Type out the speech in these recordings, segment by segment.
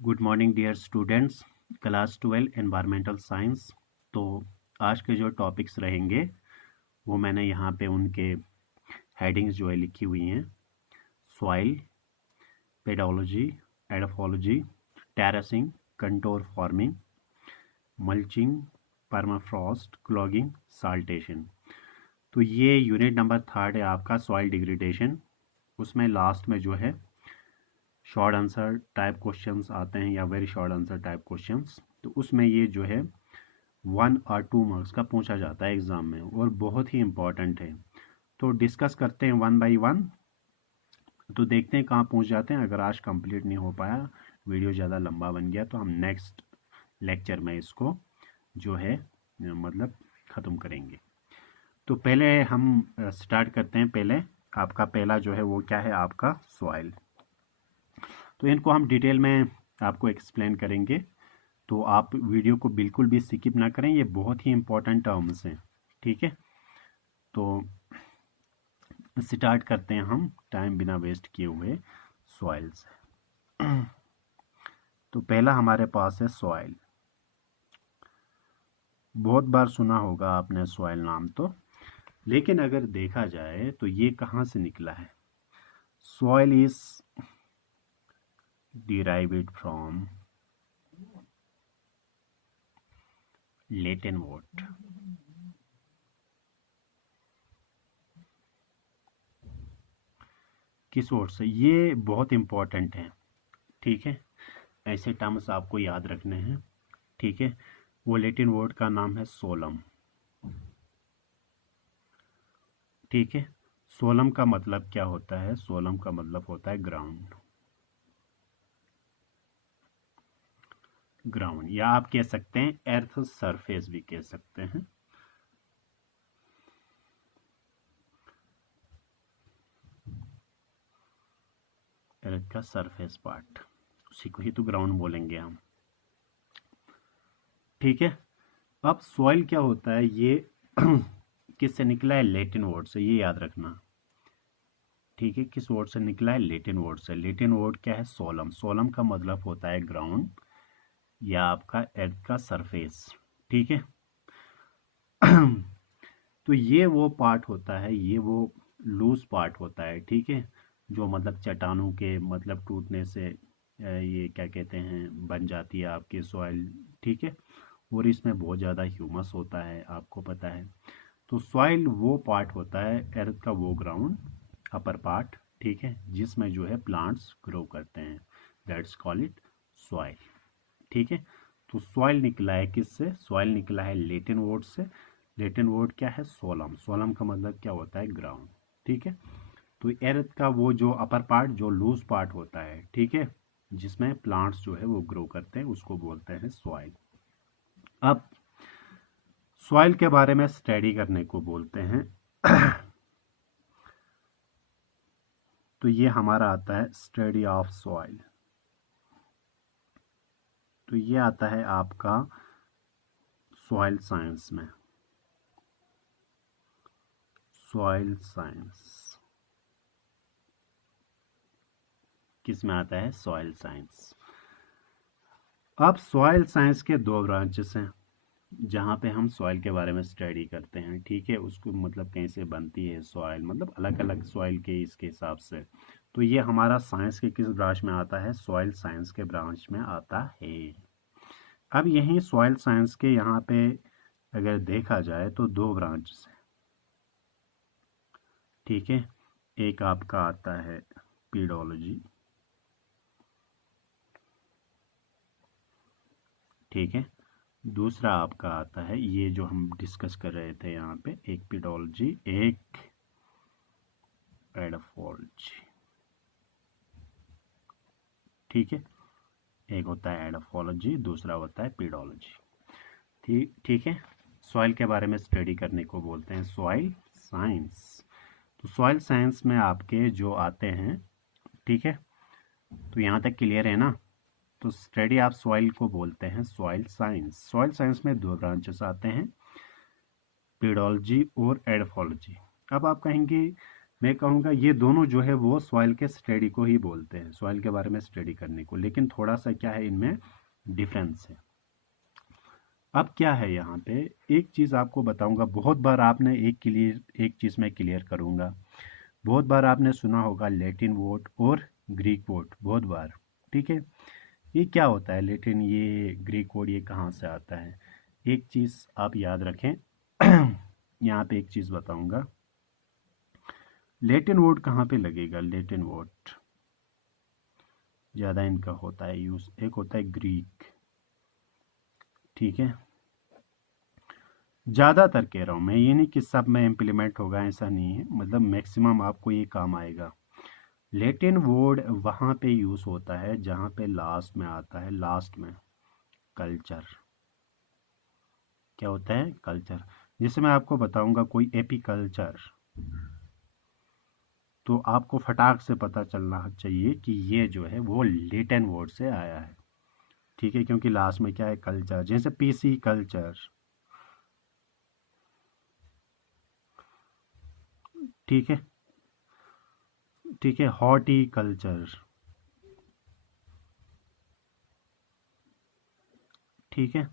Good morning dear students, class 12 environmental science. तो आज के जो टॉपिक्स रहेंगे वो मैंने यहाँ पे उनके हेडिंग्स जो है लिखी हुई हैं। Soil, pedology, edaphology, terracing, contour farming, mulching, permafrost, clogging, saltation. तो ये यूनिट नंबर 3 है आपका, सॉइल डिग्रेडेशन। उसमें लास्ट में जो है शॉर्ट आंसर टाइप क्वेश्चंस आते हैं या very short answer type questions. तो उसमें ये जो है 1 और 2 मार्क्स का पूछा जाता है एग्ज़ाम में और बहुत ही इम्पॉर्टेंट है। तो डिस्कस करते हैं 1 बाई 1। तो देखते हैं कहाँ पहुँच जाते हैं। अगर आज कंप्लीट नहीं हो पाया, वीडियो ज़्यादा लंबा बन गया, तो हम नेक्स्ट लेक्चर में इसको जो है मतलब ख़त्म करेंगे। तो पहले हम स्टार्ट करते हैं। पहले आपका पहला जो है वो क्या है, आपका सॉइल। तो इनको हम डिटेल में आपको एक्सप्लेन करेंगे, तो आप वीडियो को बिल्कुल भी स्किप ना करें, ये बहुत ही इम्पोर्टेंट टर्म्स हैं। ठीक है, तो स्टार्ट करते हैं हम टाइम बिना वेस्ट किए हुए सॉइल से। तो पहला हमारे पास है सॉइल। बहुत बार सुना होगा आपने सॉइल नाम तो, लेकिन अगर देखा जाए तो ये कहाँ से निकला है। Soil is derived from Latin word। किस वर्ड से, ये बहुत इंपॉर्टेंट है। ठीक है, ऐसे टर्म्स आपको याद रखने हैं। ठीक है, वो लैटिन वर्ड का नाम है सोलम। ठीक है, सोलम का मतलब क्या होता है? सोलम का मतलब होता है ग्राउंड। ग्राउंड, या आप कह सकते हैं अर्थ सरफेस भी कह सकते हैं। अर्थ का सरफेस पार्ट, उसी को ही तो ग्राउंड बोलेंगे हम। ठीक है, अब सॉइल क्या होता है, ये किससे निकला है? लैटिन वर्ड से, ये याद रखना। ठीक है, किस वर्ड से निकला है? लैटिन वर्ड से। लैटिन वर्ड क्या है? सोलम। सोलम का मतलब होता है ग्राउंड या आपका अर्थ का सरफेस। ठीक है, तो ये वो पार्ट होता है, ये वो लूज पार्ट होता है। ठीक है, जो मतलब चट्टानों के मतलब टूटने से ये क्या कहते हैं, बन जाती है आपकी सॉइल। ठीक है, और इसमें बहुत ज़्यादा ह्यूमस होता है, आपको पता है। तो सॉइल वो पार्ट होता है अर्थ का, वो ग्राउंड, अपर पार्ट। ठीक है, जिसमें जो है प्लांट्स ग्रो करते हैं, दैट्स कॉल इट सॉइल। ठीक है, तो सॉइल निकला है किससे? सॉइल निकला है लैटिन वर्ड से। लैटिन वर्ड क्या है? सोलम। सोलम का मतलब क्या होता है? ग्राउंड। ठीक है, तो अर्थ का वो जो अपर पार्ट, जो लूज पार्ट होता है, ठीक है, जिसमें प्लांट्स जो है वो ग्रो करते हैं, उसको बोलते हैं सॉइल। अब सॉइल के बारे में स्टडी करने को बोलते हैं। तो ये हमारा आता है स्टडी ऑफ सॉइल। तो ये आता है आपका सॉइल साइंस में। सॉइल साइंस किस में आता है? Soil science. अब सॉइल साइंस के 2 ब्रांचेस हैं जहाँ पे हम सॉइल के बारे में स्टडी करते हैं। ठीक है, उसको मतलब कैसे बनती है सॉइल, मतलब अलग अलग सॉइल के इसके हिसाब से। तो ये हमारा साइंस के किस ब्रांच में आता है? सॉइल साइंस के ब्रांच में आता है। अब यही सॉइल साइंस के यहाँ पे अगर देखा जाए तो 2 ब्रांचेस हैं। ठीक है, एक आपका आता है पेडोलॉजी। ठीक है, दूसरा आपका आता है ये जो हम डिस्कस कर रहे थे यहाँ पे, एक पेडोलॉजी, एक एडोफोलॉजी। ठीक है, एक होता है एडोफोलॉजी, दूसरा होता है पेडोलॉजी। ठीक है, सॉइल के बारे में स्टडी करने को बोलते हैं सॉइल साइंस। तो सॉइल साइंस में आपके जो आते हैं, ठीक है, तो यहाँ तक क्लियर है ना? तो स्टडी ऑफ सॉइल को बोलते हैं सॉइल साइंस। सॉइल साइंस में 2 ब्रांचेस आते हैं, पेडोलॉजी और एडोफोलॉजी। अब आप कहेंगे मैं कहूँगा ये दोनों जो है वो सॉइल के स्टडी को ही बोलते हैं, सॉइल के बारे में स्टडी करने को, लेकिन थोड़ा सा क्या है इनमें डिफरेंस है। अब क्या है यहाँ पे एक चीज़ आपको बताऊंगा, बहुत बार आपने एक चीज़ मैं क्लियर करूंगा। बहुत बार आपने सुना होगा लैटिन वर्ड और ग्रीक वर्ड, बहुत बार, ठीक है। ये क्या होता है लैटिन, ये ग्रीक वर्ड, ये कहाँ से आता है? एक चीज़ आप याद रखें यहाँ पे एक चीज़ बताऊंगा, लैटिन वर्ड कहाँ पे लगेगा? लैटिन वर्ड ज़्यादा इनका होता है यूज़, एक होता है ग्रीक, ठीक है। ज़्यादातर कह रहा हूँ मैं, ये नहीं कि सब में इम्प्लीमेंट होगा, ऐसा नहीं है, मतलब मैक्सिमम आपको ये काम आएगा। लैटिन वर्ड वहाँ पे यूज़ होता है जहाँ पे लास्ट में आता है, लास्ट में कल्चर। क्या होता है? कल्चर। जैसे मैं आपको बताऊंगा कोई एपीकल्चर, तो आपको फटाक से पता चलना चाहिए कि ये जो है वो लैटिन वर्ड से आया है, ठीक है, क्योंकि लास्ट में क्या है? कल्चर। जैसे पीसी कल्चर, ठीक है, ठीक है, हॉर्टिकल्चर, ठीक है।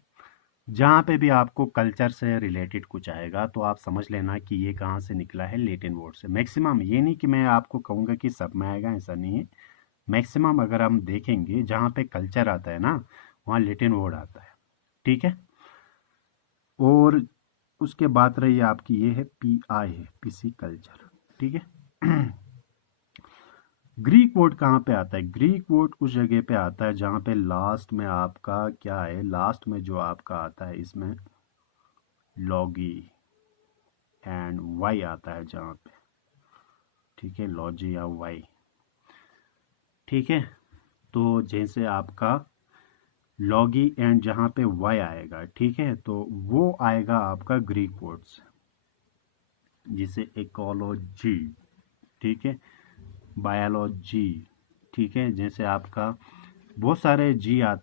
जहाँ पे भी आपको कल्चर से रिलेटेड कुछ आएगा तो आप समझ लेना कि ये कहाँ से निकला है? लैटिन वर्ड से। मैक्सिमम, ये नहीं कि मैं आपको कहूँगा कि सब में आएगा, ऐसा नहीं है। मैक्सिमम अगर हम देखेंगे जहाँ पे कल्चर आता है ना, वहाँ लैटिन वर्ड आता है, ठीक है। और उसके बाद रही आपकी, ये है पी आई है, पीसी कल्चर, ठीक है। ग्रीक वर्ड कहाँ पे आता है? ग्रीक वर्ड उस जगह पे आता है जहाँ पे लास्ट में आपका क्या है, लास्ट में जो आपका आता है इसमें लॉगी एंड वाई आता है जहाँ पे, ठीक है, लॉजी या वाई, ठीक है। तो जैसे आपका लॉगी एंड जहाँ पे वाई आएगा, ठीक है, तो वो आएगा आपका ग्रीक वर्ड से, जिसे इकोलॉजी, ठीक है, बायोलॉजी, ठीक है। जैसे आपका बहुत सारे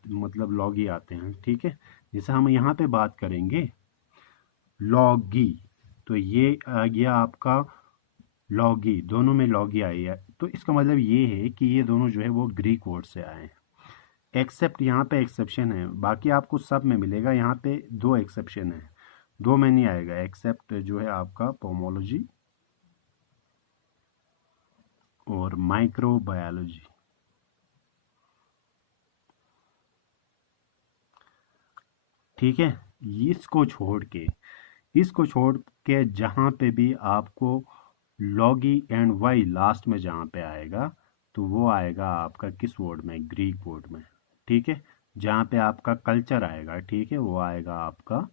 मतलब लॉगी आते हैं, ठीक है। जैसे हम यहाँ पे बात करेंगे लॉगी, तो ये आ गया आपका लॉगी, दोनों में लॉगी आई है, तो इसका मतलब ये है कि ये दोनों जो है वो ग्रीक वर्ड से आए हैं। एक्सेप्ट यहाँ पे एक्सेप्शन है, बाकी आपको सब में मिलेगा, यहाँ पे दो एक्सेप्शन है, दो में नहीं आएगा। एक्सेप्ट जो है आपका पोमोलॉजी और माइक्रोबायोलॉजी, ठीक है। इसको छोड़ के जहाँ पे भी आपको लॉगी एंड वाई लास्ट में जहाँ पे आएगा, तो वो आएगा आपका किस वर्ड में? ग्रीक वर्ड में, ठीक है। जहाँ पे आपका कल्चर आएगा, ठीक है, वो आएगा आपका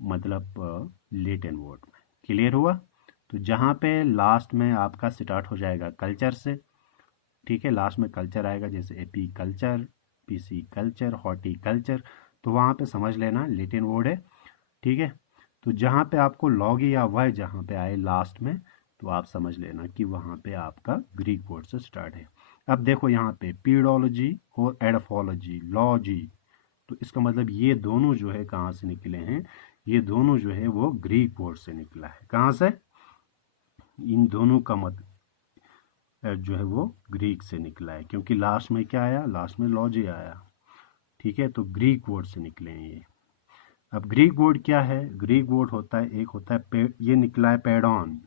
मतलब लैटिन वर्ड में। क्लियर हुआ? तो जहाँ पे लास्ट में आपका स्टार्ट हो जाएगा कल्चर से, ठीक है, लास्ट में कल्चर आएगा, जैसे AP culture, PC culture, horticulture, तो वहाँ पे समझ लेना लैटिन वर्ड है, ठीक है। तो जहाँ पे आपको लॉगी या वाई जहाँ पे आए लास्ट में, तो आप समझ लेना कि वहाँ पे आपका ग्रीक वर्ड से स्टार्ट है। अब देखो यहाँ पे पीडोलॉजी और एडफोलॉजी, लॉजी, तो इसका मतलब ये दोनों जो है कहाँ से निकले हैं? ये दोनों जो है वो ग्रीक वर्ड से निकला है। कहाँ से? इन दोनों का मतलब जो है वो ग्रीक से निकला है, क्योंकि लास्ट में क्या आया? लास्ट में लॉजी आया, ठीक है। तो ग्रीक वर्ड से निकले हैं ये। अब ग्रीक वर्ड क्या है? ग्रीक वर्ड होता है, एक होता है ये निकला है पेडॉन।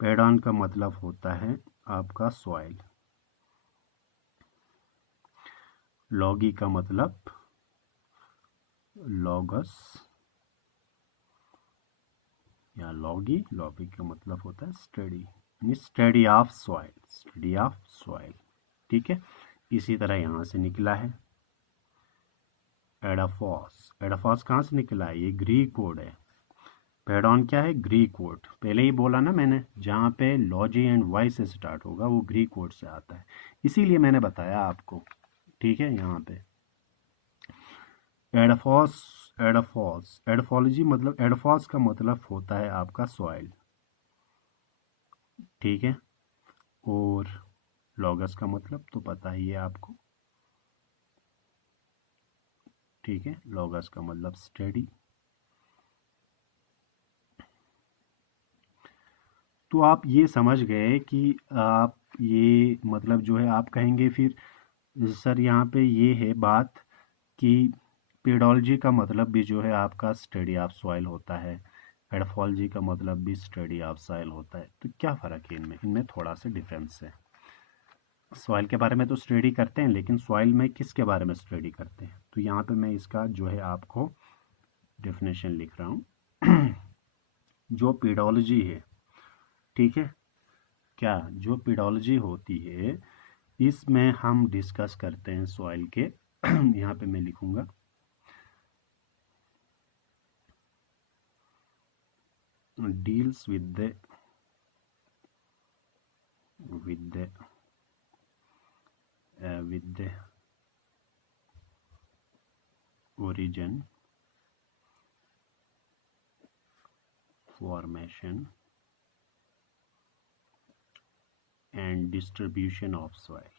पेडॉन का मतलब होता है आपका सॉइल। लॉगी का मतलब लॉगस या लॉगी, लॉगी का मतलब होता है study, study of soil, study of soil, ठीक है। इसी तरह यहाँ से निकला है एडाफॉस। एडाफॉस कहाँ से निकला है? ये ग्रीक वर्ड है। पेडॉन क्या है? Greek word. पहले ही बोला ना मैंने, जहाँ पे लॉजी एंड वाई से स्टार्ट होगा वो ग्रीक वर्ड से आता है, इसीलिए मैंने बताया आपको, ठीक है। यहाँ पे एडाफॉस, एडाफॉस, एडफोलॉजी मतलब, एडाफॉस का मतलब होता है आपका सॉइल, ठीक है। और लॉगस का मतलब तो पता ही है आपको, ठीक है। लॉगस का मतलब स्टडी। तो आप ये समझ गए कि आप ये मतलब जो है आप कहेंगे फिर सर यहाँ पे ये है बात कि पेडोलॉजी का मतलब भी जो है आपका स्टडी ऑफ सॉइल होता है, एडफोलॉजी का मतलब भी स्टडी ऑफ सॉइल होता है। तो क्या फ़र्क है इनमें? इनमें थोड़ा सा डिफरेंस है। सॉइल के बारे में तो स्टडी करते हैं, लेकिन सॉइल में किसके बारे में स्टडी करते हैं? तो यहाँ पे मैं इसका जो है आपको डेफिनेशन लिख रहा हूँ। जो पेडोलॉजी है, ठीक है, क्या जो पेडोलॉजी होती है इसमें हम डिस्कस करते हैं सॉइल के यहाँ पे मैं लिखूंगा deals with the origin, formation and distribution of soil.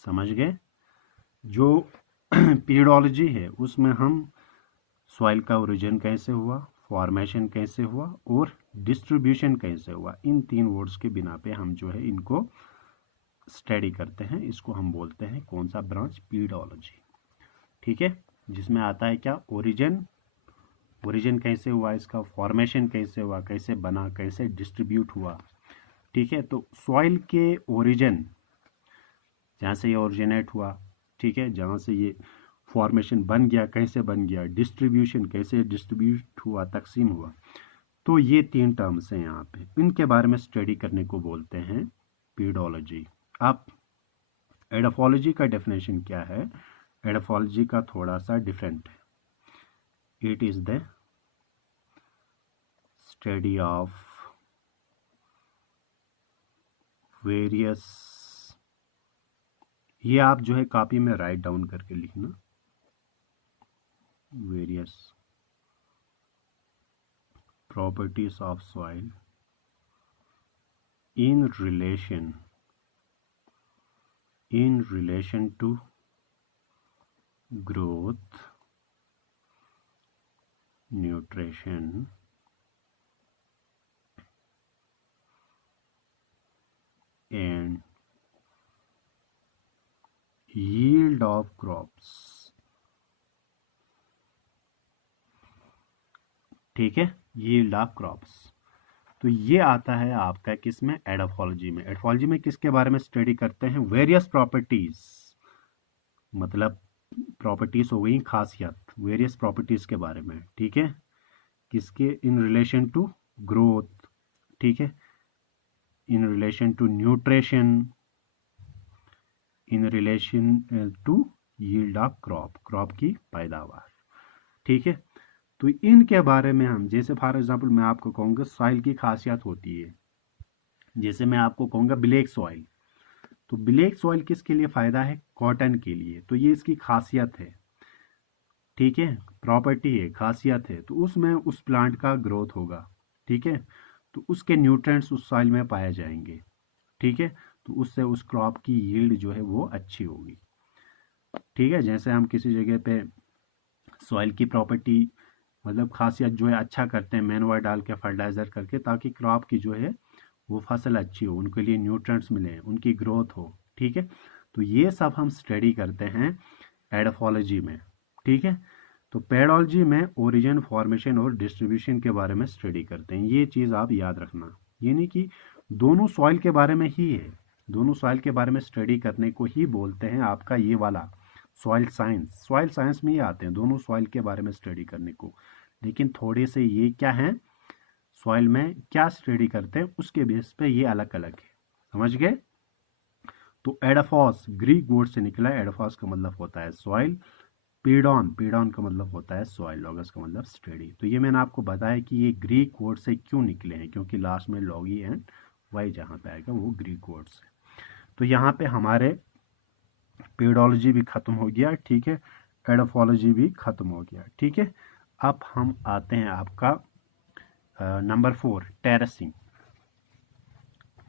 समझ गए? जो पेडोलॉजी है उसमें हम सॉइल का ओरिजिन कैसे हुआ, फॉर्मेशन कैसे हुआ और डिस्ट्रीब्यूशन कैसे हुआ, इन 3 वर्ड्स के बिना पे हम जो है इनको स्टडी करते हैं। इसको हम बोलते हैं कौन सा ब्रांच? पेडोलॉजी। ठीक है, जिसमें आता है क्या? ओरिजिन, ओरिजिन कैसे हुआ इसका, फॉर्मेशन कैसे हुआ, कैसे बना, कैसे डिस्ट्रीब्यूट हुआ। ठीक है, तो सॉइल के ओरिजिन जहाँ से ये ओरिजिनेट हुआ, ठीक है, जहाँ से ये फॉर्मेशन बन गया, कैसे बन गया, डिस्ट्रीब्यूशन कैसे डिस्ट्रीब्यूट हुआ, तकसीम हुआ। तो ये 3 टर्म्स हैं यहाँ पे, इनके बारे में स्टडी करने को बोलते हैं पेडोलॉजी। अब एडोफोलॉजी का डेफिनेशन क्या है? एडोफोलॉजी का थोड़ा सा डिफरेंट है। It is the study of various, ये आप जो है कॉपी में राइट डाउन करके लिखना, various properties of soil in relation to growth, nutrition and yield of crops। ठीक है, yield of crops। तो ये आता है आपका किसमें? एडोफोलॉजी में। एडोफोलॉजी में किसके बारे में स्टडी करते हैं? वेरियस प्रॉपर्टीज, मतलब प्रॉपर्टीज हो गई खासियत, वेरियस प्रॉपर्टीज के बारे में। ठीक है, किसके? इन रिलेशन टू ग्रोथ, ठीक है, in relation to nutrition, in relation to yield of crop, crop की पैदावार। ठीक है, तो इनके बारे में हम, जैसे फॉर एग्जांपल मैं आपको कहूँगा सॉइल की खासियत होती है, जैसे मैं आपको कहूँगा ब्लैक सॉइल, तो ब्लैक सॉइल किसके लिए फ़ायदा है? कॉटन के लिए। तो ये इसकी खासियत है, ठीक है, प्रॉपर्टी है, खासियत है। तो उसमें उस प्लांट का ग्रोथ होगा, ठीक है, तो उसके न्यूट्रिएंट्स उस सॉइल में पाए जाएंगे। ठीक है, तो उससे उस क्रॉप की यील्ड जो है वो अच्छी होगी। ठीक है, जैसे हम किसी जगह पे सॉइल की प्रॉपर्टी मतलब खासियत जो है अच्छा करते हैं मैनवर डाल के, फर्टिलाइज़र करके, ताकि क्रॉप की जो है वो फसल अच्छी हो, उनके लिए न्यूट्रिएंट्स मिले, उनकी ग्रोथ हो। ठीक है, तो ये सब हम स्टडी करते हैं एडोफोलॉजी में। ठीक है, तो पेडोलॉजी में ओरिजिन, फॉर्मेशन और डिस्ट्रीब्यूशन के बारे में स्टडी करते हैं। ये चीज़ आप याद रखना, ये नहीं कि दोनों सॉइल के बारे में ही है, दोनों सॉइल के बारे में स्टडी करने को ही बोलते हैं आपका ये वाला सॉइल साइंस। सॉइल साइंस में ही आते हैं दोनों सॉइल के बारे में स्टडी करने को, लेकिन थोड़े से ये क्या हैं, सॉइल में क्या स्टडी करते हैं उसके बेस पे ये अलग अलग है। समझ गए? तो एडाफॉस ग्रीक वर्ड से निकला है, एडाफॉस का मतलब होता है सॉइल, पीडॉन, पीडॉन का मतलब होता है सॉइल, लॉगस का मतलब स्टडी। तो ये मैंने आपको बताया कि ये ग्रीक वर्ड से क्यों निकले हैं, क्योंकि लास्ट में लॉगी एंड वाई जहाँ पे आएगा वो ग्रीक वर्ड से। तो यहाँ पे हमारे पेडोलॉजी भी खत्म हो गया, ठीक है, एडोफोलॉजी भी खत्म हो गया। ठीक है, अब हम आते हैं आपका नंबर 4, टेरेसिंग।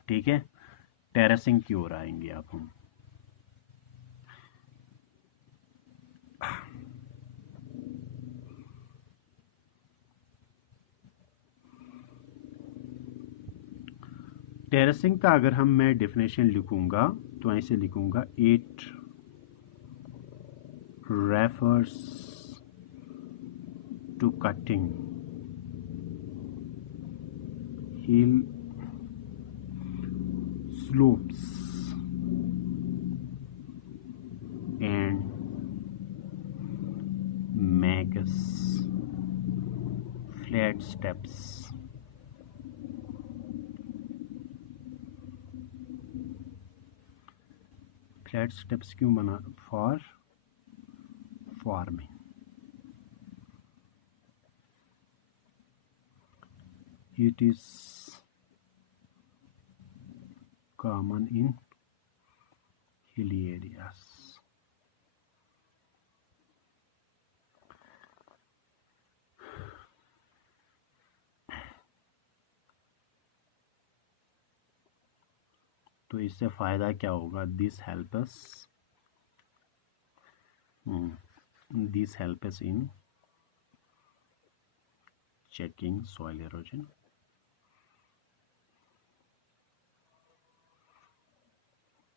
ठीक है, टेरेसिंग की ओर आएंगे अब हम। टेरेसिंग का अगर मैं डेफिनेशन लिखूंगा तो ऐसे लिखूंगा, it refers to cutting hill slopes and makes flat steps. Flat steps क्यों बना? For farming. It is common in hilly areas. तो इससे फ़ायदा क्या होगा? This help us in checking soil halogen,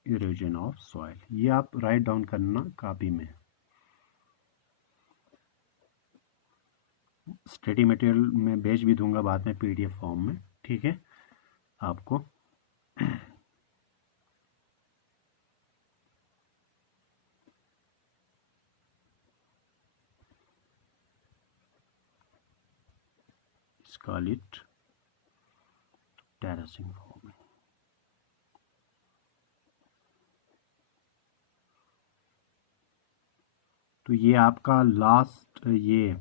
erosion of soil. ये आप राइट डाउन करना कॉपी में। स्टडी मटेरियल में भेज भी दूंगा बाद में पीडीएफ फॉर्म में, ठीक है आपको। call it terracing farming। तो ये आपका लास्ट ये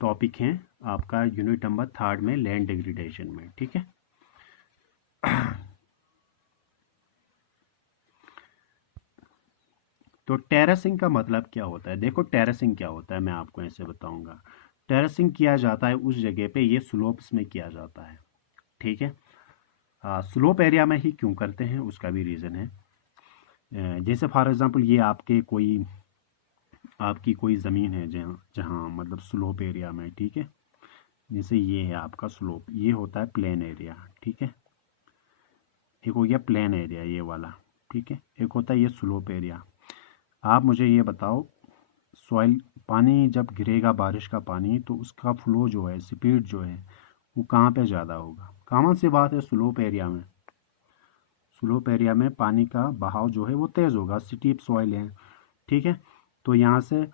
टॉपिक है आपका यूनिट नंबर 3 में, लैंड डिग्रेडेशन में, ठीक है। तो टेरेसिंग का मतलब क्या होता है? देखो टेरेसिंग क्या होता है मैं आपको ऐसे बताऊंगा। टेरेसिंग किया जाता है उस जगह पे, ये स्लोप्स में किया जाता है, ठीक है। स्लोप एरिया में ही क्यों करते हैं उसका भी रीज़न है। जैसे फॉर एग्जांपल ये आपकी कोई ज़मीन है जहाँ जहाँ मतलब स्लोप एरिया में, ठीक है। जैसे ये है आपका स्लोप, ये होता है प्लेन एरिया, ठीक है। एक हो गया प्लेन एरिया ये वाला, ठीक है। एक होता है ये स्लोप एरिया। आप मुझे ये बताओ, सॉइल पानी जब गिरेगा, बारिश का पानी, तो उसका फ्लो जो है, स्पीड जो है, वो कहाँ पे ज़्यादा होगा? कॉमन सी बात है, स्लोप एरिया में। स्लोप एरिया में पानी का बहाव जो है वो तेज़ होगा, स्टीप सॉइल है, ठीक है। तो यहाँ से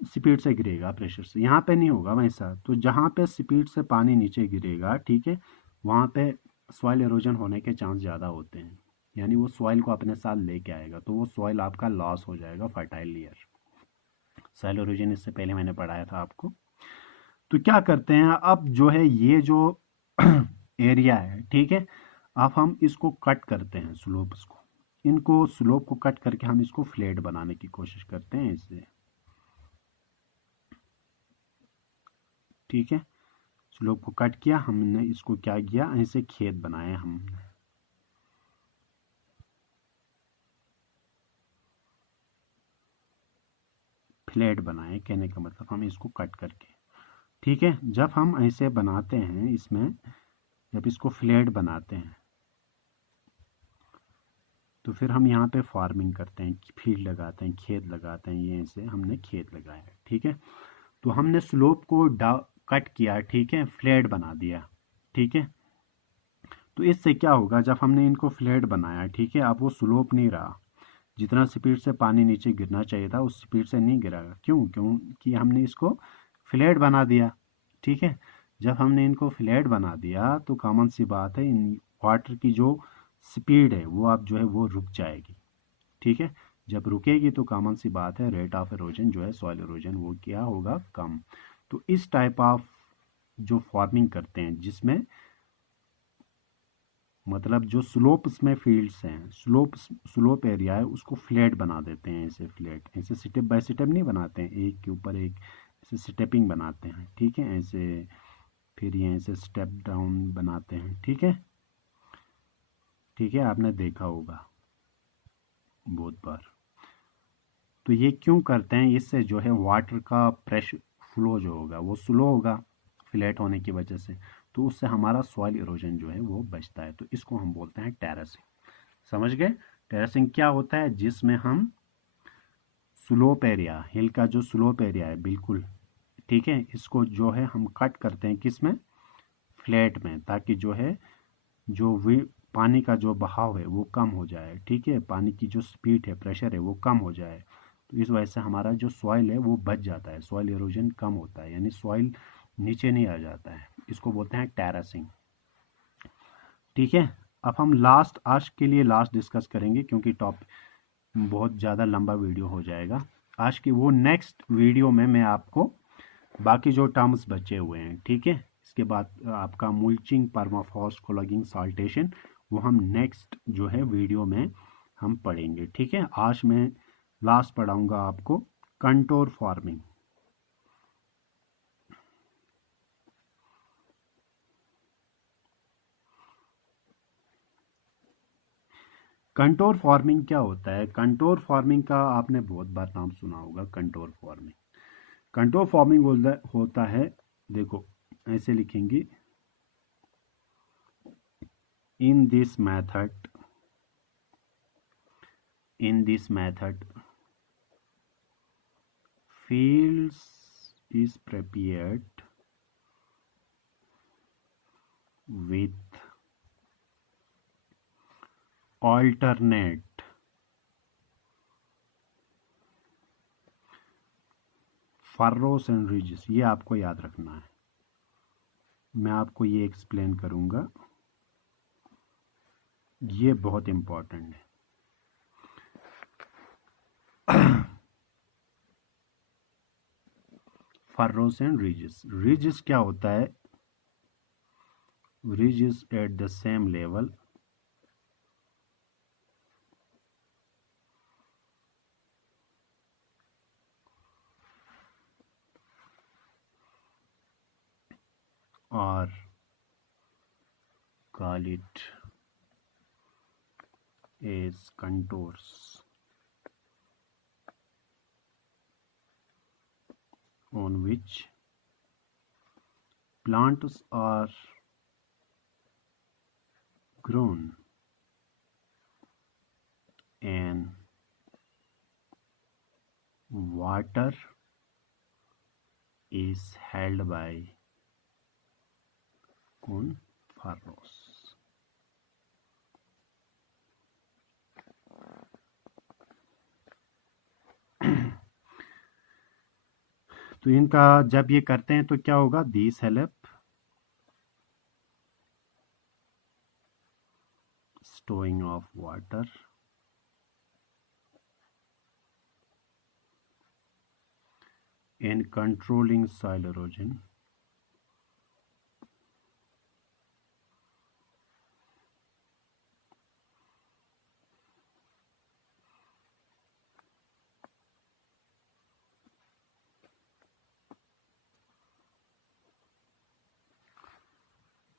स्पीड से गिरेगा प्रेशर से, यहाँ पे नहीं होगा वैसा। तो जहाँ पे स्पीड से पानी नीचे गिरेगा, ठीक है, वहाँ पे सॉइल एरोजन होने के चांस ज़्यादा होते हैं, यानी वो सॉइल को अपने साथ लेके आएगा, तो वो सॉइल आपका लॉस हो जाएगा, फर्टाइल लेयर। सॉइल एरोजन इससे पहले मैंने पढ़ाया था आपको। तो क्या करते हैं अब जो है, ये जो एरिया है, ठीक है, अब हम इसको कट करते हैं, स्लोप्स को, इनको स्लोप को कट करके हम इसको फ्लैट बनाने की कोशिश करते हैं इससे, ठीक है। स्लोप को कट किया हमने, इसको क्या किया, ऐसे खेत बनाए हमने, फ्लैट बनाए, कहने का मतलब हम इसको कट करके, ठीक है। जब हम ऐसे बनाते हैं इसमें, जब इसको फ्लैट बनाते हैं, तो फिर हम यहाँ पे फार्मिंग करते हैं, फील्ड लगाते हैं, खेत लगाते हैं। ये ऐसे हमने खेत लगाया है, ठीक है। तो हमने स्लोप को कट किया, ठीक है, फ्लैट बना दिया, ठीक है। तो इससे क्या होगा, जब हमने इनको फ्लैट बनाया, ठीक है, अब वो स्लोप नहीं रहा, जितना स्पीड से पानी नीचे गिरना चाहिए था उस स्पीड से नहीं गिरा। क्योंकि हमने इसको फ्लैट बना दिया, ठीक है। जब हमने इनको फ्लैट बना दिया तो कॉमन सी बात है, इन वाटर की जो स्पीड है वो अब जो है वो रुक जाएगी, ठीक है। जब रुकेगी तो कॉमन सी बात है, रेट ऑफ एरोजन जो है, सॉइल एरोजन, वो क्या होगा, कम। तो इस टाइप ऑफ जो फार्मिंग करते हैं, जिसमें मतलब जो स्लोप्स में फील्ड्स हैं, स्लोप एरिया है, उसको फ्लैट बना देते हैं, ऐसे फ्लैट, ऐसे स्टेप बाय स्टेप नहीं बनाते हैं, एक के ऊपर एक, ऐसे स्टेपिंग बनाते हैं, ठीक है, ऐसे, फिर ये ऐसे स्टेप डाउन बनाते हैं, ठीक है, ठीक है, आपने देखा होगा बहुत बार। तो ये क्यों करते हैं, इससे जो है वाटर का प्रेशर फ्लो जो होगा वो स्लो होगा, फ्लैट होने की वजह से। तो उससे हमारा सॉइल इरोजन जो है वो बचता है। तो इसको हम बोलते हैं टेरेसिंग। समझ गए? टेरेसिंग क्या होता है? जिसमें हम स्लोप एरिया, हिल का जो स्लोप एरिया है बिल्कुल, ठीक है, इसको जो है हम कट करते हैं किस में? फ्लैट में, ताकि जो है जो वे पानी का जो बहाव है वो कम हो जाए, ठीक है, पानी की जो स्पीड है, प्रेशर है, वो कम हो जाए। तो इस वजह से हमारा जो सॉइल है वो बच जाता है, सॉइल इरोजन कम होता है, यानी सॉइल नीचे नहीं आ जाता है। इसको बोलते हैं टेरेसिंग। ठीक है, अब हम लास्ट, आज के लिए लास्ट डिस्कस करेंगे क्योंकि बहुत ज़्यादा लंबा वीडियो हो जाएगा आज की। वो नेक्स्ट वीडियो में मैं आपको बाकी जो टर्म्स बचे हुए हैं, ठीक है, इसके बाद आपका मुल्चिंग, परमाफ्रॉस्ट, क्लॉगिंग, साल्टेशन, वो हम नेक्स्ट जो है वीडियो में हम पढ़ेंगे। ठीक है, आज मैं लास्ट पढ़ाऊंगा आपको कंटोर फार्मिंग। कंटोर फार्मिंग क्या होता है? कंटोर फार्मिंग का आपने बहुत बार नाम सुना होगा। कंटोर फार्मिंग, कंटोर फार्मिंग होता है, देखो ऐसे लिखेंगे, in this method fields is prepared with alternate furrows and ridges। ये आपको याद रखना है, मैं आपको ये एक्सप्लेन करूंगा, ये बहुत इंपॉर्टेंट है। फर्रोस एंड रिजेस, रिजेस क्या होता है? Ridges eight the same level और call it as contours on which plants are grown and water is held by on furrows। तो इनका जब ये करते हैं तो क्या होगा? This help storing of water and controlling soil erosion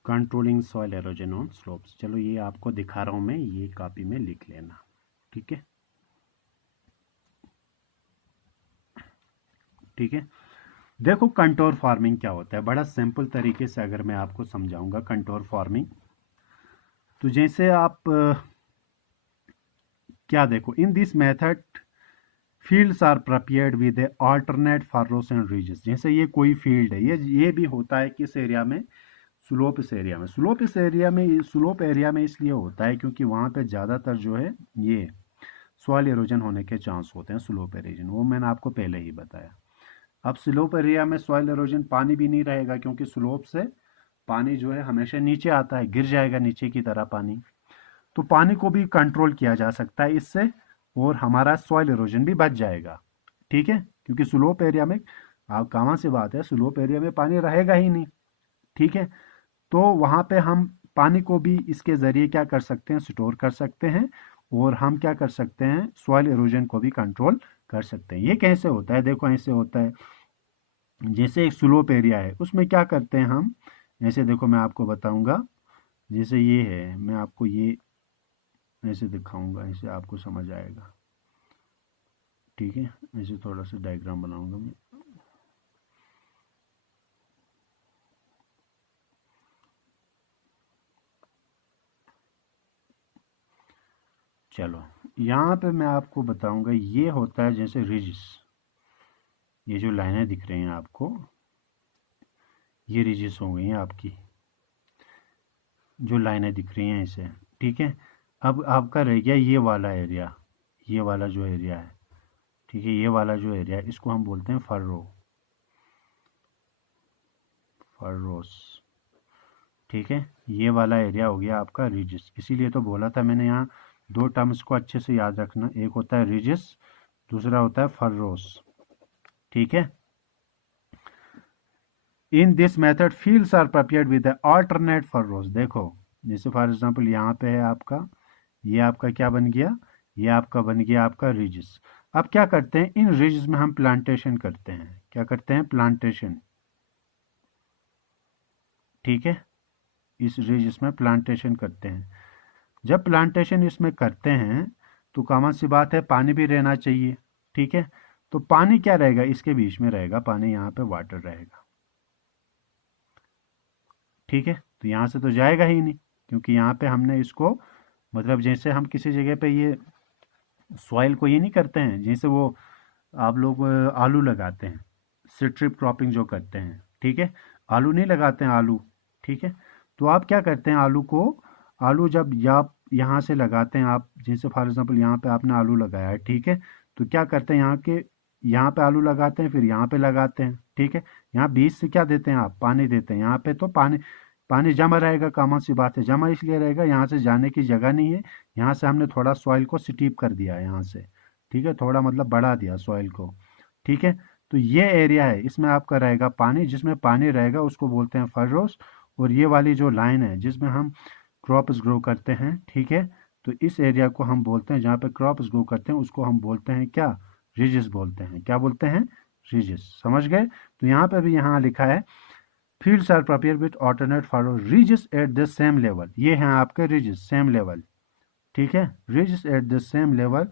controlling soil halogen on slopes. चलो ये आपको दिखा रहा हूं मैं, ये कॉपी में लिख लेना, ठीक है? ठीक है, देखो कंटोर फार्मिंग क्या होता है, बड़ा सिंपल तरीके से अगर मैं आपको समझाऊंगा कंटोर फार्मिंग। तो जैसे आप क्या देखो, in this method fields are prepared with alternate furrows and ridges. जैसे ये कोई फील्ड है, ये भी होता है किस एरिया में? स्लोप एरिया में। स्लोप एरिया में इसलिए होता है क्योंकि वहाँ पे ज़्यादातर जो है ये सॉइल इरोजन होने के चांस होते हैं। स्लोप एरोजन वो मैंने आपको पहले ही बताया। अब स्लोप एरिया में सॉइल इरोजन, पानी भी नहीं रहेगा क्योंकि स्लोप से पानी जो है हमेशा नीचे आता है, गिर जाएगा नीचे की तरह पानी। तो पानी को भी कंट्रोल किया जा सकता है इससे, और हमारा सॉइल इरोजन भी बच जाएगा। ठीक है, क्योंकि स्लोप एरिया में, आप कहाँ से बात है, स्लोप एरिया में पानी रहेगा ही नहीं। ठीक है, तो वहाँ पे हम पानी को भी इसके ज़रिए क्या कर सकते हैं? स्टोर कर सकते हैं, और हम क्या कर सकते हैं? सॉइल इरोजन को भी कंट्रोल कर सकते हैं। ये कैसे होता है? देखो ऐसे होता है, जैसे एक स्लोप एरिया है उसमें क्या करते हैं हम, ऐसे देखो मैं आपको बताऊंगा। जैसे ये है, मैं आपको ये ऐसे दिखाऊंगा, ऐसे आपको समझ आएगा। ठीक है, ऐसे थोड़ा सा डायग्राम बनाऊंगा मैं। चलो यहाँ पे मैं आपको बताऊंगा, ये होता है जैसे रिजिस, ये जो लाइनें दिख रही हैं आपको, ये रिजिस हो गई हैं आपकी, जो लाइनें दिख रही हैं इसे, ठीक है। अब आपका रह गया ये वाला एरिया, ये वाला जो एरिया है, ठीक है, ये वाला जो एरिया है इसको हम बोलते हैं फर्रो, फर्रोस, ठीक है। ये वाला एरिया हो गया आपका रिजिस। इसीलिए तो बोला था मैंने यहाँ दो टर्म्स को अच्छे से याद रखना, एक होता है रिजिस, दूसरा होता है फर्रोस, ठीक है। In this method fields are prepared with alternate furrows. देखो जैसे फॉर एग्जांपल यहाँ पे है आपका, ये आपका क्या बन गया, ये आपका बन गया आपका रिजिस। अब क्या करते हैं, इन रिजिस में हम प्लांटेशन करते हैं। क्या करते हैं, प्लांटेशन, ठीक है। इस रिजिस में प्लांटेशन करते हैं। जब प्लांटेशन इसमें करते हैं तो कॉमन सी बात है, पानी भी रहना चाहिए, ठीक है। तो पानी क्या रहेगा, इसके बीच में रहेगा पानी, यहाँ पे वाटर रहेगा, ठीक है। तो यहाँ से तो जाएगा ही नहीं, क्योंकि यहाँ पे हमने इसको, मतलब जैसे हम किसी जगह पे ये सॉइल को ये नहीं करते हैं, जैसे वो आप लोग आलू लगाते हैं, स्ट्रिप क्रॉपिंग जो करते हैं, ठीक है, आलू नहीं लगाते हैं आलू, ठीक है। तो आप क्या करते हैं, आलू को, आलू जब आप यहाँ से लगाते हैं, आप जैसे फॉर एग्जांपल यहाँ पे आपने आलू लगाया है, ठीक है। तो क्या करते हैं, यहाँ पे आलू लगाते हैं, फिर यहाँ पे लगाते हैं, ठीक है। यहाँ बीच से क्या देते हैं, आप पानी देते हैं। यहाँ पे तो पानी पानी जमा रहेगा, कॉमन सी बात है, जमा इसलिए रहेगा, यहाँ से जाने की जगह नहीं है। यहाँ से हमने थोड़ा सॉइल को स्टीप कर दिया है यहाँ से, ठीक है, थोड़ा मतलब बढ़ा दिया सॉइल को, ठीक है। तो ये एरिया है, इसमें आपका रहेगा पानी, जिसमें पानी रहेगा उसको बोलते हैं फर्रोस। और ये वाली जो लाइन है जिसमें हम क्रॉप्स ग्रो करते हैं, ठीक है, तो इस एरिया को हम बोलते हैं, जहाँ पे क्रॉप्स ग्रो करते हैं उसको हम बोलते हैं क्या, रिजिस बोलते हैं। क्या बोलते हैं, रिजिस, समझ गए। तो यहाँ पे भी यहाँ लिखा है fields are prepared with alternate for ridges at the same level. ये हैं आपके रिजिस, सेम लेवल, ठीक है, ridges at the same level,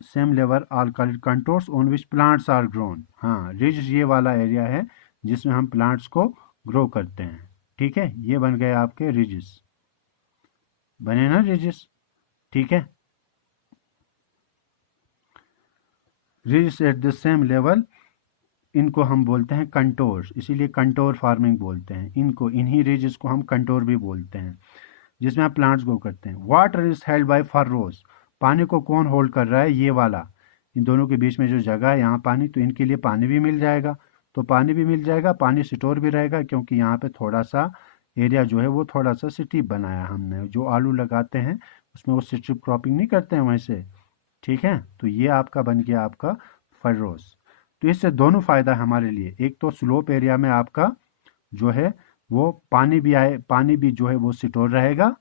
same level are contours on which plants are grown. हाँ, रिजिस ये वाला एरिया है जिसमें हम प्लांट्स को ग्रो करते हैं, ठीक है। ये बन गए आपके रिजिस, बने ना रिजिस, ठीक है। Ridges at the same level, इनको हम बोलते हैं कंटोर्स, इसीलिए कंटोर फार्मिंग बोलते हैं इनको, इन्हीं रिजिस को हम कंटोर भी बोलते हैं, जिसमें आप प्लांट्स ग्रो करते हैं। वाटर इज हेल्ड बाय फर्रोस, पानी को कौन होल्ड कर रहा है, ये वाला, इन दोनों के बीच में जो जगह है यहाँ पानी, तो इनके लिए पानी भी मिल जाएगा। तो पानी भी मिल जाएगा, पानी स्टोर भी रहेगा, क्योंकि यहाँ पे थोड़ा सा एरिया जो है वो थोड़ा सा स्ट्रिप बनाया हमने, जो आलू लगाते हैं उसमें वो स्ट्रिप क्रॉपिंग नहीं करते हैं वैसे, ठीक है। तो ये आपका बन गया आपका फर्रोस। तो इससे दोनों फायदा है हमारे लिए, एक तो स्लोप एरिया में आपका जो है वो पानी भी आए, पानी भी जो है वो स्टोर रहेगा,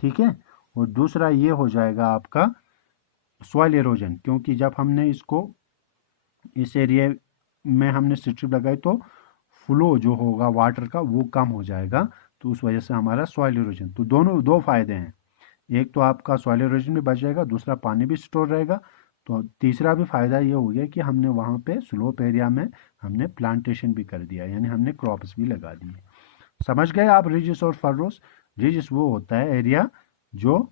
ठीक है। और दूसरा ये हो जाएगा आपका सॉइल एरोजन, क्योंकि जब हमने इसको इस एरिया में हमने स्ट्रिप लगाई तो फ्लो जो होगा वाटर का वो कम हो जाएगा, तो उस वजह से हमारा सॉइल एरोजन। तो दोनों दो फायदे हैं, एक तो आपका सॉइल एरोजन भी बच जाएगा, दूसरा पानी भी स्टोर रहेगा। तो तीसरा भी फायदा ये हो गया कि हमने वहाँ पे स्लोप एरिया में हमने प्लांटेशन भी कर दिया, यानी हमने क्रॉप्स भी लगा दिए। समझ गए आप रिजिस और फर्रोस। रिजिस वो होता है एरिया जो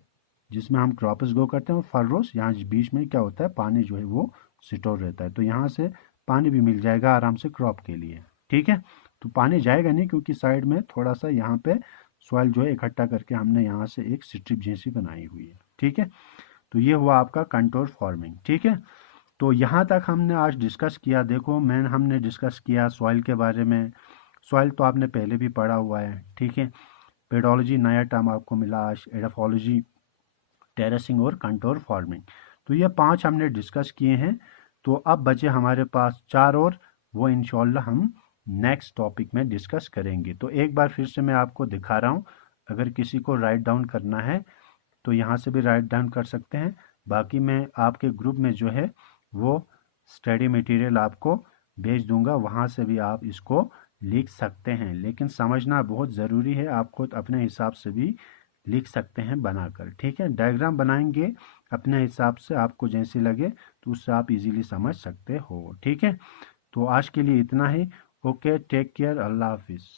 जिसमें हम क्रॉप्स ग्रो करते हैं, और फर्रोस यहाँ बीच में क्या होता है, पानी जो है वो स्टोर रहता है, तो यहाँ से पानी भी मिल जाएगा आराम से क्रॉप के लिए, ठीक है। तो पानी जाएगा नहीं, क्योंकि साइड में थोड़ा सा यहाँ पे सॉइल जो है इकट्ठा करके हमने यहाँ से एक स्ट्रिप जैसी बनाई हुई है, ठीक है। तो ये हुआ आपका कंटोर फार्मिंग, ठीक है। तो यहाँ तक हमने आज डिस्कस किया। देखो हमने डिस्कस किया सॉइल के बारे में, सॉइल तो आपने पहले भी पढ़ा हुआ है, ठीक है। पेडोलॉजी नया टर्म आपको मिला आज, एडाफोलॉजी, टेरेसिंग और कंटोर फार्मिंग। तो ये 5 हमने डिस्कस किए हैं। तो अब बचे हमारे पास 4 और, वो इंशाल्लाह हम नेक्स्ट टॉपिक में डिस्कस करेंगे। तो एक बार फिर से मैं आपको दिखा रहा हूँ, अगर किसी को राइट डाउन करना है तो यहाँ से भी राइट डाउन कर सकते हैं। बाकी मैं आपके ग्रुप में जो है वो स्टडी मटेरियल आपको भेज दूंगा, वहाँ से भी आप इसको लिख सकते हैं। लेकिन समझना बहुत ज़रूरी है, आप खुद अपने हिसाब से भी लिख सकते हैं बनाकर, ठीक है। डायग्राम बनाएंगे अपने हिसाब से, आपको जैसे लगे तो उससे आप इजीली समझ सकते हो, ठीक है। तो आज के लिए इतना ही। ओके, टेक केयर, अल्लाह हाफिज़।